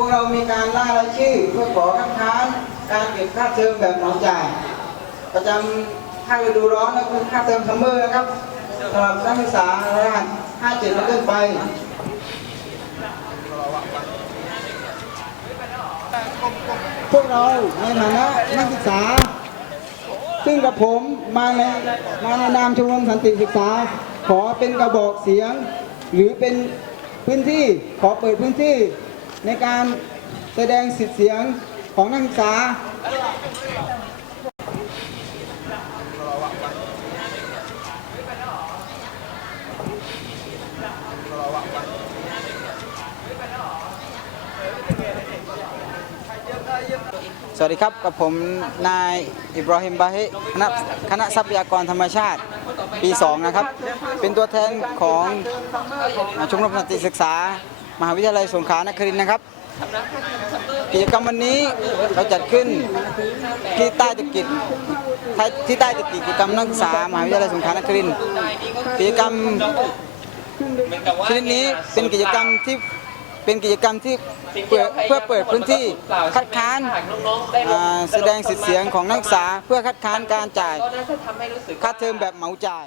วกเรามีการล่ารายชื่อเพื่อขอคัดค้านการเก็บค่าเทอมแบบเหมาจ่าย ประจำภาคฤดูร้อนและคือค่าเทอมซัมเมอร์นะครับสำหรับนักศึกษารหัส57และขึ้นไปพวกเราในฐานะนักศึกษา ซึ่งกับผมมาในมาในนามชมรมสันติศึกษา ขอเป็นกระบอกเสียง หรือเป็นพื้นที่ขอเปิดพื้นที่ ในการแสดงสิทธิเสียงของนักศึกษา สวัสดีครับ กับผมนายอิบราฮิมบาฮิคณะคณะทรัพยากรธรรมชาติ ปี 2 นะครับ เป็นตัวแทนของชมรมสันติศึกษา มหาวิทยาลัยสงขลานครินทร์นะครับ กิจกรรมวันนี้เราจัดขึ้นที่ใต้ตึกกิจที่ใต้ตึกกิจกรรมนักศึกษามหาวิทยาลัยสงขลานครินทร์กิจกรรมชนิดนี้เป็นกิจกรรมที่เป็นกิจกรรมที่เปิดเพื่อเปิดพื้นที่คัดค้านแสดงสิทธิเสียงของนักศึกษาเพื่อคัดค้านการจ่ายค่าเทอมแบบเหมาจ่าย